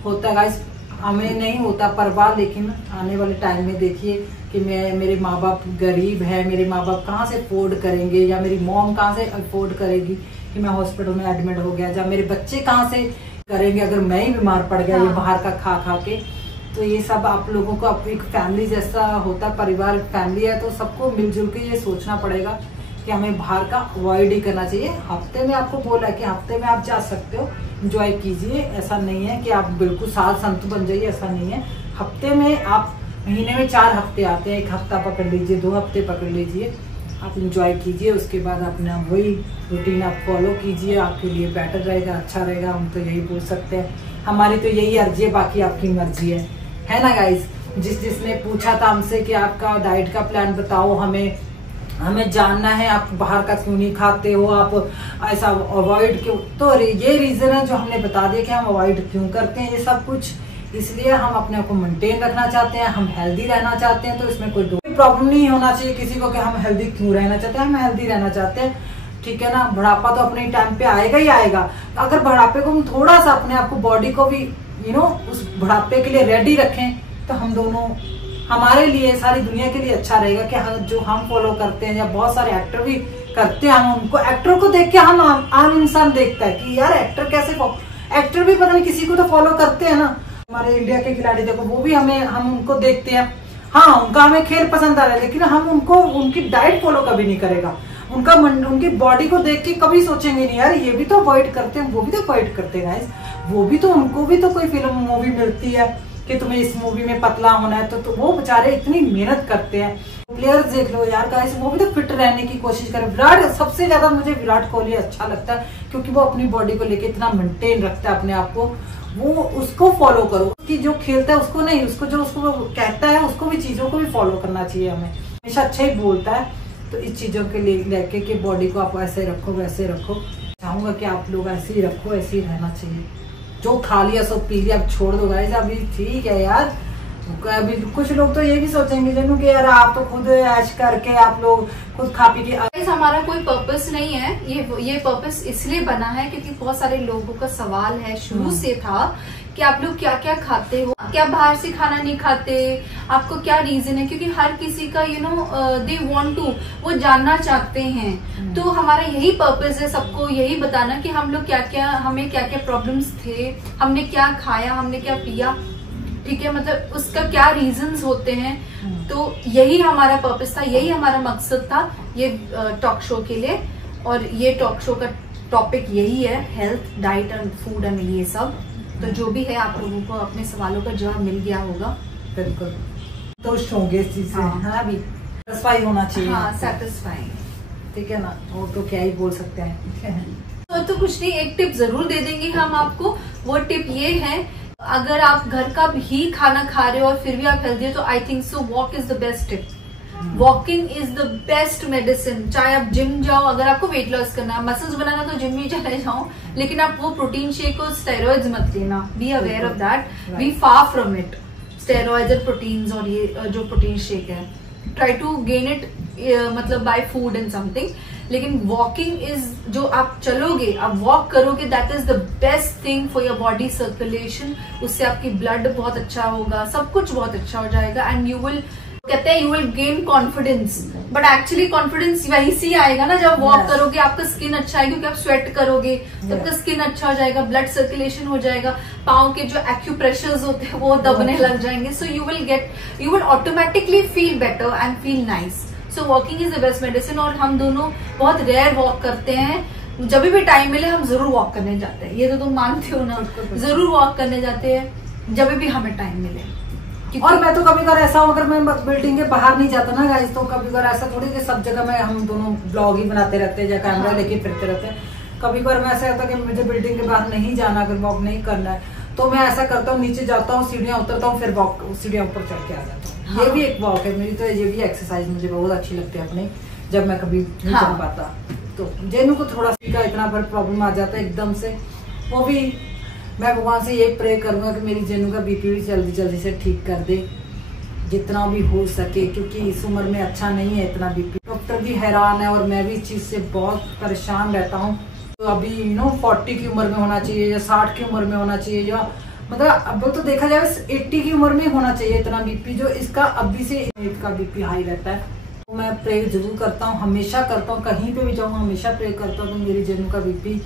होता है गाइस, हमें नहीं होता परवाह, लेकिन आने वाले टाइम में देखिए कि मेरे माँ बाप गरीब है, मेरे माँ बाप कहाँ से अफोर्ड करेंगे, या मेरी मॉम कहाँ से अफोर्ड करेगी कि मैं हॉस्पिटल में एडमिट हो गया, या मेरे बच्चे कहाँ से करेंगे अगर मैं ही बीमार पड़ गया ये बाहर का खा खा के। तो ये सब आप लोगों को एक फैमिली जैसा होता है, परिवार फैमिली है, तो सबको मिलजुल के ये सोचना पड़ेगा कि हमें बाहर का अवॉइड ही करना चाहिए। हफ्ते में आपको बोला कि हफ्ते में आप जा सकते हो, एंजॉय कीजिए। ऐसा नहीं है कि आप बिल्कुल साल संत बन जाइए, ऐसा नहीं है। हफ्ते में आप, महीने में 4 हफ्ते आते हैं, 1 हफ्ता पकड़ लीजिए, 2 हफ्ते पकड़ लीजिए, आप एंजॉय कीजिए। उसके बाद अपना वही रूटीन आप फॉलो कीजिए, आपके लिए बेटर रहेगा, अच्छा रहेगा। हम तो यही बोल सकते हैं, हमारी तो यही अर्जी है, बाकी आपकी मर्जी है ना गाइज। जिसने पूछा था हमसे कि आपका डाइट का प्लान बताओ, हमें जानना है आप बाहर का क्यों नहीं खाते हो, आप ऐसा अवॉइड क्यों। तो ये रीजन है जो हमने बता दिया कि हम अवॉइड क्यों करते हैं ये सब कुछ। इसलिए हम अपने आप को मेंटेन रखना चाहते हैं, हम हेल्दी रहना चाहते हैं। तो इसमें कोई प्रॉब्लम नहीं होना चाहिए किसी को कि हम हेल्दी क्यों रहना चाहते हैं। हम हेल्दी रहना चाहते हैं, ठीक है ना। बुढ़ापा तो अपने टाइम पे आएगा ही आएगा। अगर बुढ़ापे को हम थोड़ा सा अपने आप को, बॉडी को भी उस बुढ़ापे के लिए रेडी रखें, तो हम दोनों, हमारे लिए, सारी दुनिया के लिए अच्छा रहेगा कि जो हम फॉलो करते हैं, या बहुत सारे एक्टर भी करते हैं, हम उनको, एक्टर को देख के हम आम इंसान देखता है कि यार एक्टर कैसे, एक्टर भी पता नहीं किसी को तो फॉलो करते हैं ना। हमारे इंडिया के खिलाड़ी देखो, वो भी हम उनको देखते हैं। हाँ, उनका हमें खेल पसंद आ रहा है, लेकिन हम उनकी डाइट फॉलो कभी नहीं करेगा। उनकी बॉडी को देख के कभी सोचेंगे नहीं यार ये भी तो अवॉइड करते हैं, वो भी तो अवॉइड करते हैं गाइस, वो भी तो, उनको भी तो कोई फिल्म मूवी मिलती है कि तुम्हें इस मूवी में पतला होना है, तो वो बेचारे इतनी मेहनत करते हैं। प्लेयर्स देख लो यार गाइस, वो भी तो फिट रहने की कोशिश करें। विराट, सबसे ज्यादा मुझे विराट कोहली अच्छा लगता है, क्योंकि वो अपनी बॉडी को लेके इतना मेंटेन रखता है अपने आप को। वो उसको फॉलो करो, उसकी जो खेलता है उसको नहीं, उसको जो उसको कहता है उसको भी, चीजों को भी फॉलो करना चाहिए हमें। हमेशा अच्छा ही बोलता है, तो इस चीजों के लेके कि बॉडी को आप ऐसे रखो, वैसे रखो। चाहूंगा कि आप लोग ऐसे ही रखो, ऐसे ही रहना चाहिए। जो खा लिया सो पी लिया, अब छोड़ दो गाइस, अभी ठीक है यार। अभी कुछ लोग तो ये भी सोचेंगे जनू कि यार आप तो खुद ऐश करके आप लोग खुद खा पी के। हमारा कोई पर्पस नहीं है, ये पर्पस इसलिए बना है क्योंकि बहुत सारे लोगों का सवाल है शुरू से था कि आप लोग क्या क्या खाते हो, क्या बाहर से खाना नहीं खाते, आपको क्या रीजन है। क्योंकि हर किसी का दे वांट टू, वो जानना चाहते हैं। तो हमारा यही पर्पस है, सबको यही बताना कि हम लोग हमें क्या क्या प्रॉब्लम्स थे, हमने क्या खाया, हमने क्या पिया, ठीक है, मतलब उसका क्या रीजंस होते हैं। तो यही हमारा पर्पस था, यही हमारा मकसद था ये टॉक शो के लिए। और ये टॉक शो का टॉपिक यही है, health, diet and food and ये सब। तो जो भी है आप लोगों को अपने सवालों का जवाब मिल गया होगा। बिल्कुल, तो होंगे इस चीज से। हाँ, अभी सेटिस्फाई होना चाहिए। हाँ, सेटिस्फाई, ठीक है ना, वो तो क्या ही बोल सकते हैं। तो कुछ नहीं, एक टिप जरूर दे देंगे हम आपको। वो टिप ये है, अगर आप घर का ही खाना खा रहे हो और फिर भी आप हेल्दी हो तो I think so walk is the best tip. Walking is the best medicine. चाहे आप जिम जाओ, अगर आपको वेट लॉस करना है, मसल्स बनाना, तो जिम में चले जाओ, लेकिन आप वो प्रोटीन शेक और स्टेरॉइड्स मत लेना। Be aware of that, be far from it, steroids and proteins और ये जो प्रोटीन शेक है। ट्राई टू गेन इट मतलब बाय फूड एंड समथिंग। लेकिन वॉकिंग इज, जो आप चलोगे, आप वॉक करोगे, that is the best thing for your body circulation. उससे आपकी ब्लड बहुत अच्छा होगा, सब कुछ बहुत अच्छा हो जाएगा। एंड यू विल, कहते हैं you will gain confidence, but actually confidence वहीं से आएगा ना जब वॉक करोगे। आपका स्किन अच्छा है क्योंकि आप स्वेट करोगे, तो आपका स्किन अच्छा हो जाएगा, ब्लड सर्कुलेशन हो जाएगा, पाँव के जो एक्यूप्रेशर्स होते हैं वो दबने लग जाएंगे। So you will automatically feel better and feel nice. So walking is the best medicine. और हम दोनों बहुत रेयर वॉक करते हैं, जब भी टाइम मिले हम जरूर वॉक करने जाते हैं, ये तो तुम मानते हो ना, जरूर वॉक करने जाते हैं जब भी हमें टाइम मिले। और मैं तो कभी कभार ऐसा, अगर मैं बिल्डिंग के बाहर नहीं जाता ना गाइस, तो कभी कभार ऐसा थोड़ी कि सब जगह में हम दोनों ब्लॉग ही बनाते रहते हैं या कैमरा लेके फिरते रहते हैं। कभी कभार मैं ऐसा होता है कि मुझे बिल्डिंग के बाहर नहीं जाना, अगर वॉक नहीं करना है, तो मैं ऐसा करता हूँ, नीचे जाता हूँ, सीढ़ियाँ उतरता हूँ, फिर वॉक सीढ़ियाँ ऊपर चढ़ के आ जाता हूँ। ये भी एक वॉक है मेरी, तो ये भी एक्सरसाइज मुझे बहुत अच्छी लगती है अपनी, जब मैं कभी नहीं कर पाता। तो जेनू को थोड़ा सा इतना बड़ा प्रॉब्लम आ जाता है एकदम से, वो भी मैं भगवान से ये प्रे करूंगा कि मेरी जेनू का बीपी भी जल्दी जल्दी से ठीक कर दे, जितना भी हो सके, क्योंकि इस उम्र में अच्छा नहीं है इतना बीपी। डॉक्टर भी हैरान है और मैं भी इस चीज से बहुत परेशान रहता हूँ। तो अभी 40 की उम्र में होना चाहिए या 60 की उम्र में होना चाहिए, या मतलब अब तो देखा जाए 80 की उम्र में होना चाहिए इतना बीपी, जो इसका अभी से इसका बीपी हाई रहता है। तो मैं प्रे जरूर करता हूँ, हमेशा करता हूँ, कहीं पे भी जाऊँ हमेशा प्रे करता हूँ मेरी जेनू का बीपी,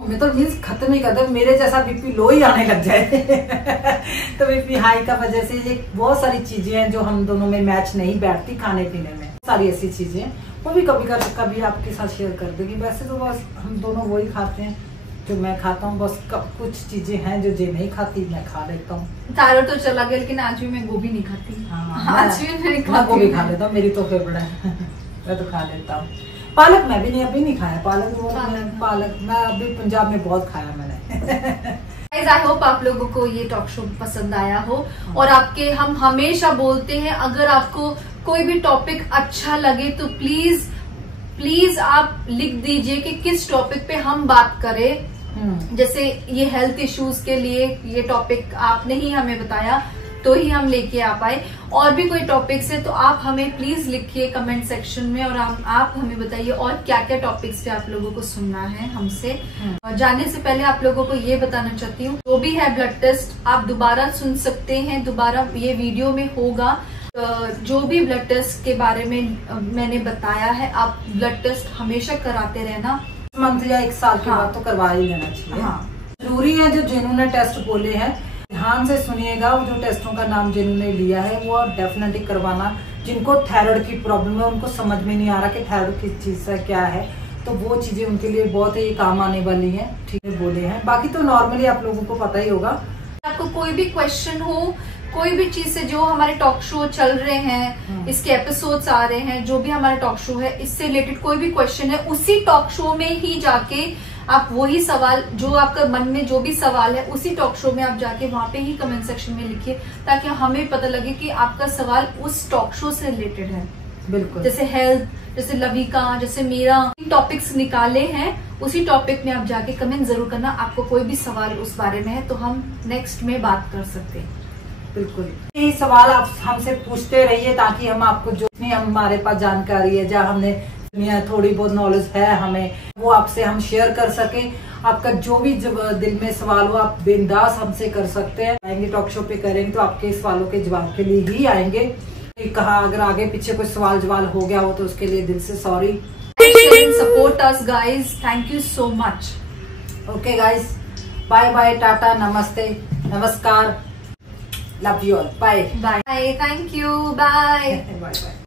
मैं तो मीन्स खत्म ही कर दे, मेरे जैसा बीपी लो ही आने लग जाए। तो बीपी हाई का वजह से ये बहुत सारी चीजें हैं जो हम दोनों में मैच नहीं बैठती, खाने पीने में सारी ऐसी चीजें, वो भी कभी आपके साथ शेयर कर दूंगी। वैसे तो बस हम दोनों वही खाते हैं जो मैं खाता हूँ, बस कुछ चीजें हैं जो जे नहीं खाती मैं खा लेता हूँ। थायराइड तो चला गया, लेकिन आज भी मैं गोभी नहीं खाती। आज भी मैं गोभी खा लेता हूँ, मेरी तो फेवरेट है। मैं तो खा लेता हूँ। पालक मैं भी नहीं, अभी नहीं खाया पालक मैं अभी पंजाब में बहुत खाया मैंने। आई होप आप लोगों को ये टॉक शो पसंद आया हो, और आपके हम हमेशा बोलते हैं, अगर आपको कोई भी टॉपिक अच्छा लगे तो प्लीज आप लिख दीजिए कि किस टॉपिक पे हम बात करें। जैसे ये हेल्थ इश्यूज के लिए ये टॉपिक आपने ही हमें बताया तो ही हम लेके आ पाए, और भी कोई टॉपिक्स है तो आप हमें प्लीज लिखिए कमेंट सेक्शन में, और आप हमें बताइए और क्या क्या टॉपिक्स पे आप लोगों को सुनना है हमसे। और जाने से पहले आप लोगों को ये बताना चाहती हूँ, जो भी है ब्लड टेस्ट आप दोबारा सुन सकते हैं, दोबारा ये वीडियो में होगा। जो भी ब्लड टेस्ट के बारे में मैंने बताया है, आप ब्लड टेस्ट हमेशा कराते रहना, मंथ या 1 साल के बाद तो करवा ही लेना चाहिए। जरूरी है, जो जेनू ने टेस्ट बोले हैं ध्यान से सुनिएगा, जो टेस्टों का नाम जिन्होंने लिया है वो डेफिनेटली करवाना। जिनको थायराइड की प्रॉब्लम है, उनको समझ में नहीं आ रहा कि थायराइड किस चीज से क्या है, तो वो चीजें उनके लिए बहुत ही काम आने वाली हैं, ठीक है बोले हैं। बाकी तो नॉर्मली आप लोगों को पता ही होगा। आपको कोई भी क्वेश्चन हो, कोई भी चीज से, जो हमारे टॉक शो चल रहे हैं, इसके एपिसोड्स आ रहे हैं, जो भी हमारा टॉक शो है, इससे रिलेटेड कोई भी क्वेश्चन है, उसी टॉक शो में ही जाके आप वही सवाल, जो आपका मन में जो भी सवाल है, उसी टॉक शो में आप जाके वहां पे ही कमेंट सेक्शन में लिखिए, ताकि हमें पता लगे कि आपका सवाल उस टॉक शो से रिलेटेड है। बिल्कुल, जैसे हेल्थ, जैसे लविका, जैसे मेरा टॉपिक्स निकाले हैं, उसी टॉपिक में आप जाके कमेंट जरूर करना। आपको कोई भी सवाल उस बारे में है तो हम नेक्स्ट में बात कर सकते हैं। बिल्कुल, ये सवाल आप हमसे पूछते रहिए, ताकि हम आपको जो हमारे पास जानकारी है, जहाँ हमने थोड़ी बहुत नॉलेज है हमें, वो आपसे हम शेयर कर सके। आपका जो भी दिल में सवाल हो आप बिंदास हमसे कर सकते हैं। आएंगे टॉक शो पे करेंगे तो आपके सवालों के जवाब के लिए ही आएंगे। कहा अगर आगे पीछे कोई सवाल जवाब हो गया हो तो उसके लिए दिल से sorry. Support us guys, thank you so much. Okay guys, bye bye, tata, नमस्ते, नमस्कार, love you all, bye bye, thank you, bye bye bye.